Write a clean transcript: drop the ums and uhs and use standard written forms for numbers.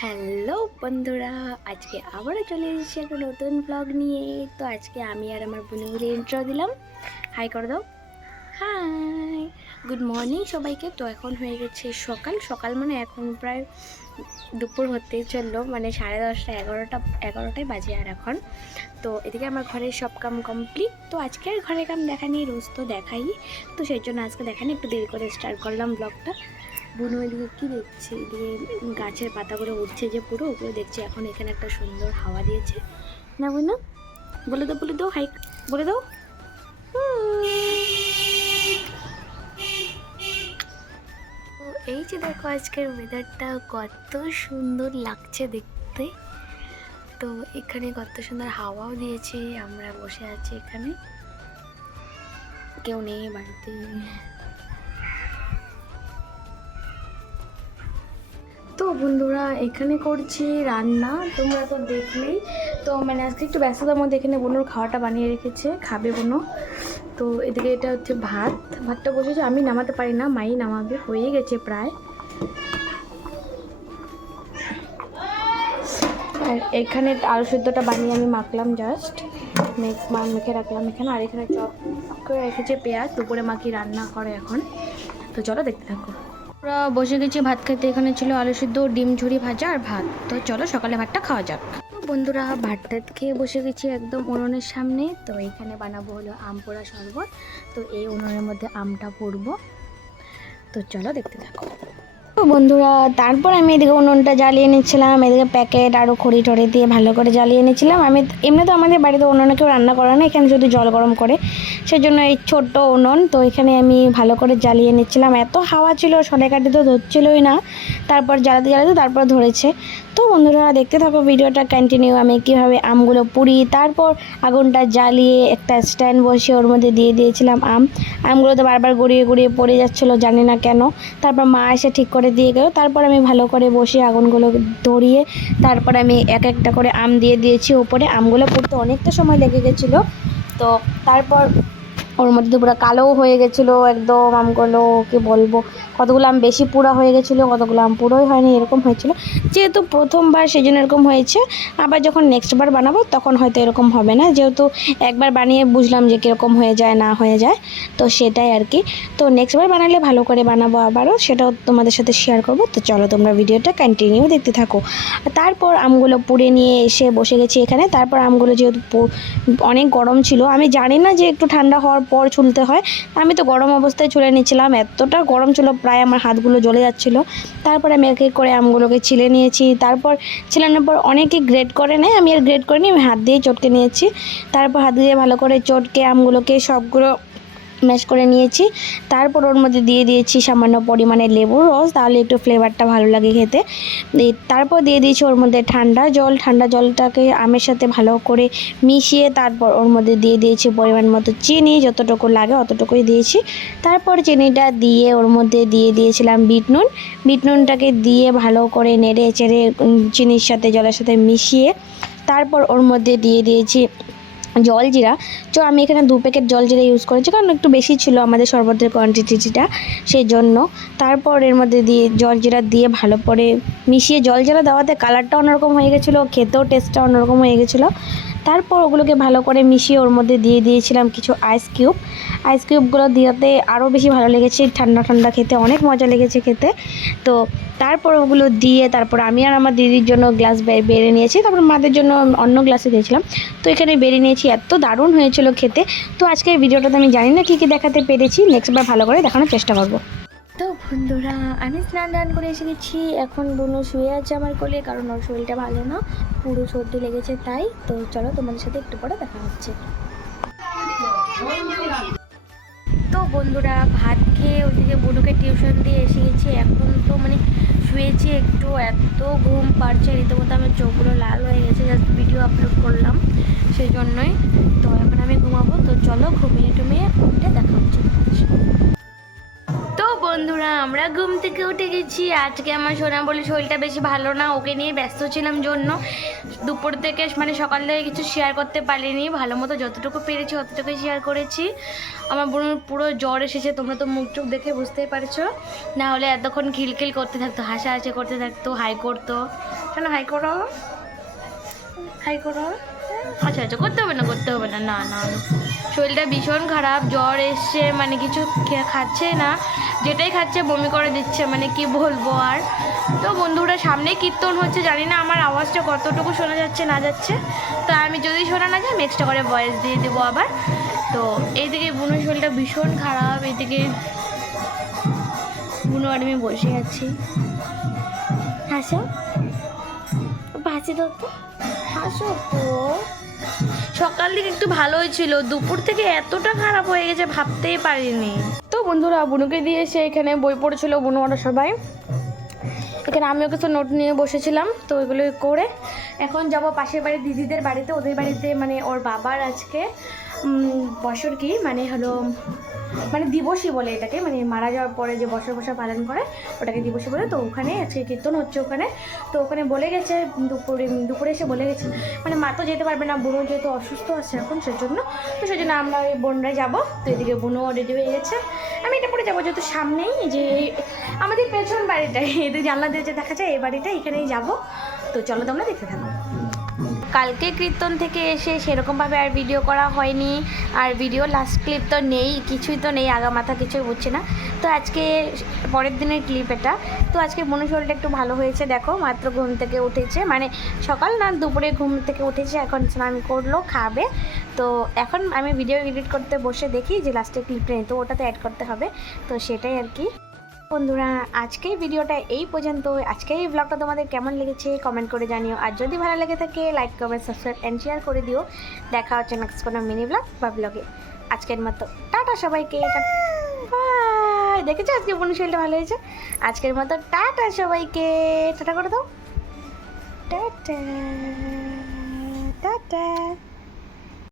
Hello বন্ধুরা, আজকে আবারও চলে এসেছি একটা নতুন ব্লগ নিয়ে। তো আজকে আমি আর আমার বোন মিলে ইন্ট্রো দিলাম। হাই করে দাও। হাই, গুড মর্নিং সবাইকে। তো এখন হয়ে গেছে সকাল সকাল, মানে এখন প্রায় দুপুর হতেই চললো, মানে 10:30 এগারোটায় বাজে আর এখন। তো এদিকে আমার ঘরের সব কাম কমপ্লিট। তো আজকে আর ঘরের কাম দেখা নেই, রোজ তো দেখাই, তো সেই জন্য আজকে দেখা নেই, একটু দেরি করে স্টার্ট করলাম ব্লগটা। বুনু এদিকে কী দেখছে, এদিকে গাছের পাতাগুলো উঠছে যে পুরো, ওগুলো দেখছে। এখন এখানে একটা সুন্দর হাওয়া দিয়েছে না বুনু? বলে দাও হাই বলে দাও। তো এই যে দেখো, আজকের ওয়েদারটা কত সুন্দর লাগছে দেখতে। তো এখানে কত সুন্দর হাওয়াও দিয়েছে, আমরা বসে আছি এখানে, কেউ নেই বাড়িতে। তো বন্ধুরা, এখানে করছি রান্না, তোমরা তো দেখলেই। তো মানে আজকে একটু ব্যস্ততার মধ্যে এখানে বোনুর খাওয়াটা বানিয়ে রেখেছে, খাবে বোনু। তো এদিকে এটা হচ্ছে ভাতটা বসেছে, আমি নামাতে পারি না, মাই নামাবে, হয়ে গেছে প্রায়। আর এখানে আলু সিদ্ধটা বানিয়ে আমি মাখলাম, জাস্ট মেখে রাখলাম এখানে। আর এখানে চপ করে রেখেছে পেঁয়াজ, দুপুরে মাখি রান্না করে এখন। তো চলো দেখতে থাকো। আমরা বসে গেছি ভাত খেতে। এখানে ছিল আলু সিদ্ধ, ডিম ঝুরি ভাজা আর ভাত। তো চলো সকালে ভাতটা খাওয়া যাক। তো বন্ধুরা, ভাতটা খেয়ে বসে গেছি একদম উনুনের সামনে। তো এখানে বানাবো হলো আম পোড়া শরবত। তো এই উনুনের মধ্যে আমটা পুড়বো। তো চলো দেখতে থাকো। তো বন্ধুরা, তারপর আমি এদিকে উনুনটা জ্বালিয়ে নিচ্ছিলাম, এদিকে প্যাকেট আরও খড়ি টড়ি দিয়ে ভালো করে জ্বালিয়ে নিচ্ছিলাম। আমি এমনি তো আমাদের বাড়িতে উনুনে কেউ রান্না করে না, এখানে শুধু জল গরম করে, সেজন্য এই ছোট্ট উনুন। তো এখানে আমি ভালো করে জ্বালিয়ে নিচ্ছিলাম। এত হাওয়া ছিল, সলেকাঠি তো ধরছিলই না, তারপর জ্বালাতে তারপর ধরেছে। তো বন্ধুরা, দেখতে থাকো ভিডিওটা কন্টিনিউ, আমি কীভাবে আমগুলো পুড়ি। তারপর আগুনটা জ্বালিয়ে একটা স্ট্যান্ড বসিয়ে ওর মধ্যে দিয়ে দিয়েছিলাম আমগুলো তো বারবার গড়িয়ে গড়িয়ে পড়ে যাচ্ছিলো, জানি না কেন। তারপর মা এসে ঠিক করে দিয়ে গেল। তারপর আমি ভালো করে বসে আগুনগুলো ধরিয়ে তারপর আমি এক একটা করে আম দিয়ে দিয়েছি ওপরে। আমগুলো পুড়তে অনেকটা সময় লেগে গেছিলো। তো তারপর ওর মধ্যে পুরো কালোও হয়ে গেছিলো একদম আমগুলো, কি বলবো, কতগুলো আম বেশি পুরা হয়ে গেছিলো, কতগুলো আম পুরোই হয়নি, এরকম হয়েছিল। যেহেতু প্রথমবার সেই জন্য এরকম হয়েছে। আবার যখন নেক্সটবার বানাবো তখন হয়তো এরকম হবে না, যেহেতু একবার বানিয়ে বুঝলাম যে কীরকম হয়ে যায় না হয়ে যায়, তো সেটাই আর কি। তো নেক্সটবার বানালে ভালো করে বানাবো আবারও, সেটাও তোমাদের সাথে শেয়ার করবো। তো চলো তোমরা ভিডিওটা কন্টিনিউ দেখতে থাকো। তারপর আমগুলো পুড়ে নিয়ে এসে বসে গেছি এখানে। তারপর আমগুলো যেহেতু অনেক গরম ছিল, আমি জানি না যে একটু ঠান্ডা হওয়ার পর ছুলতে হয়, আমি তো গরম অবস্থায় ছুলে নিচ্ছিলাম। এতটা গরম ছিল, প্রায় আমার হাতগুলো জ্বলে যাচ্ছিলো। তারপর আমি এক এক করে আমগুলোকে ছিলে নিয়েছি। তারপর ছিলানোর পর অনেকে গ্রেড করে নেয়, আমি আর গ্রেড করিনি, আমি হাত দিয়ে চটকে নিয়েছি। তারপর হাত দিয়ে ভালো করে চটকে আমগুলোকে সবগুলো ম্যাশ করে নিয়েছি। তারপর ওর মধ্যে দিয়ে দিয়েছি সামান্য পরিমাণে লেবুর রস, তাহলে একটু ফ্লেভারটা ভালো লাগে খেতে। তারপর দিয়ে দিয়েছি ওর মধ্যে ঠান্ডা জলটাকে আমের সাথে ভালো করে মিশিয়ে তারপর ওর মধ্যে দিয়ে দিয়েছি পরিমাণ মতো চিনি, যতটুকু লাগে অতটুকুই দিয়েছি। তারপর চিনিটা দিয়ে ওর মধ্যে দিয়ে দিয়েছিলাম বিট নুনটাকে দিয়ে ভালো করে নেড়ে চেড়ে চিনির সাথে জলের সাথে মিশিয়ে তারপর ওর মধ্যে দিয়ে দিয়েছি জলজিরা। তো আমি এখানে 2 প্যাকেট জলজিরা ইউজ করেছি, কারণ একটু বেশি ছিল আমাদের শরবতের কোয়ান্টিটিটা, সেই জন্য। তারপর এর মধ্যে দিয়ে জলজিরা দিয়ে ভালো করে মিশিয়ে, জলজিরা দেওয়াতে কালারটা অন্যরকম হয়ে গেছিলো, খেতেও টেস্টটা অন্যরকম হয়ে গেছিলো। তারপর ওগুলোকে ভালো করে মিশিয়ে ওর মধ্যে দিয়ে দিয়েছিলাম কিছু আইস কিউবগুলো দিতে আরও বেশি ভালো লেগেছে, ঠান্ডা খেতে অনেক মজা লেগেছে খেতে। তো তারপর ওগুলো দিয়ে তারপর আমি আর আমার দিদির জন্য গ্লাস বেড়ে নিয়েছি, তারপর মাদের জন্য অন্য গ্লাসে দিয়েছিলাম। তো এখানে বেড়ে নিয়েছি, এত দারুণ হয়েছিল খেতে। তো আজকের ভিডিওটাতে আমি জানি না কী দেখাতে পেরেছি, নেক্সটবার ভালো করে দেখানোর চেষ্টা করবো। তো বন্ধুরা, আমি স্নান করে এসে গেছি। এখন বোনও শুয়ে আছে আমার কোলে, কারণ ওর শরীরটা ভালো না, পুরো সর্দি লেগেছে তাই। তো চলো তোমাদের সাথে একটু পরে দেখা হচ্ছে। তো বন্ধুরা, ভাত খেয়ে ওদিকে বোনকে টিউশন দিয়ে এসে গেছি। এখন তো মানে শুয়েছি একটু, এত ঘুম পাড়ছে রীতিমতো, আমার চোখগুলো লাল হয়ে গেছে, জাস্ট ভিডিও আপলোড করলাম সেই জন্যই। তো এখন আমি ঘুমাবো। তো চলো ঘুমিয়ে টুমিয়ে উঠে দেখা হচ্ছে। তো বন্ধুরা, আমরা ঘুম থেকে উঠে গেছি। আজকে আমার সোনা বলে শরীরটা বেশি ভালো না, ওকে নিয়ে ব্যস্ত ছিলাম জন্য দুপুর থেকে মানে সকাল থেকে কিছু শেয়ার করতে পারিনি, ভালো মতো যতটুকু পেরেছি অতটুকুই শেয়ার করেছি। আমার বোনের পুরো জ্বর এসেছে, তোমরা তো মুখ টুক দেখে বুঝতেই পারছো, না হলে এতক্ষণ খিলখিল করতে থাকতো, হাসাহাসি করতে থাকতো, হাই করতো। শোনো হাই করো, হাই করো। আচ্ছা আচ্ছা, করতে হবে না, করতে হবে না, না না না। শরীরটা ভীষণ খারাপ, জ্বর এসছে, মানে কিছু খাচ্ছে না, যেটাই খাচ্ছে বমি করে দিচ্ছে, মানে কি বলবো আর। তো বন্ধুরা সামনে কীর্তন হচ্ছে, জানি না আমার আওয়াজটা কতটুকু শোনা যাচ্ছে না যাচ্ছে। তো আমি যদি শোনা না যায় আমি এক্সট্রা করে ভয়েস দিয়ে দেবো আবার। তো এইদিকে বুনুর শরীরটা ভীষণ খারাপ, এইদিকে বুনু আর আমি বসে আছি। হাসো, হাসি তো, হাসো তো। সকাল দিকে একটু ভালো হয়েছিল, দুপুর থেকে এতটা খারাপ হয়ে গেছে ভাবতেই পারিনি। তো বন্ধুরা বুনুকে দিয়ে এসে এখানে বই পড়েছিল বুনু ওরা সবাই, এখানে আমিও কিছু নোট নিয়ে বসেছিলাম। তো ওইগুলো করে এখন যাব পাশের বাড়ির দিদিদের বাড়িতে, ওদের বাড়িতে মানে ওর বাবার আজকে বছর কি মানে হলো মানে দিবসই বলে এটাকে, মানে মারা যাওয়ার পরে যে বছর বছর পালন করে ওটাকে দিবসই বলে। তো ওখানে আজকে কীর্তন হচ্ছে ওখানে। তো ওখানে বলে গেছে দুপুরে এসে বলে গেছে, মানে মা তো যেতে পারবে না, বুনো যেহেতু অসুস্থ আছে এখন সেজন্য। তো সেজন্য আমরা ওই বোনরা যাবো। তো এদিকে বুনো রেডি হয়ে গেছে, আমি এটা পরে যাবো যেহেতু সামনেই যে আমাদের পেছন বাড়িটাই, এদের জানলা দিয়ে যে দেখা যায় এই বাড়িটা, এখানেই যাবো। তো চলো তোমরা দেখতে থাকো। কালকে কীর্তন থেকে এসে সেরকমভাবে আর ভিডিও করা হয়নি, আর ভিডিও লাস্ট ক্লিপ তো নেই, কিছুই তো নেই, আগামাথা কিছুই বুঝছি না। তো আজকে পরের দিনের ক্লিপ এটা। তো আজকে মনে শরীরটা একটু ভালো হয়েছে, দেখো মাত্র ঘুম থেকে উঠেছে, মানে সকাল না দুপুরে ঘুম থেকে উঠেছে, এখন স্নান করলো, খাবে। তো এখন আমি ভিডিও এডিট করতে বসে দেখি যে লাস্টে ক্লিপটা নেই, তো ওটাতে অ্যাড করতে হবে। তো সেটাই আর কি বন্ধুরা, আজকের ভিডিওটা এই পর্যন্ত। আজকের এই ব্লগটা তোমাদের কেমন লেগেছে কমেন্ট করে জানিও, আর যদি ভালো লেগে থাকে like comment subscribe and share করে দিও। দেখা হচ্ছে নেক্সট কোনো মিনি ব্লগ বা ব্লগে। আজকের মতো টাটা সবাইকে, বাই। দেখেছো আজকে শরীরটা ভালো হয়েছে। আজকের মতো টাটা সবাইকে, টাটা করে দাও, টাটা টাটা।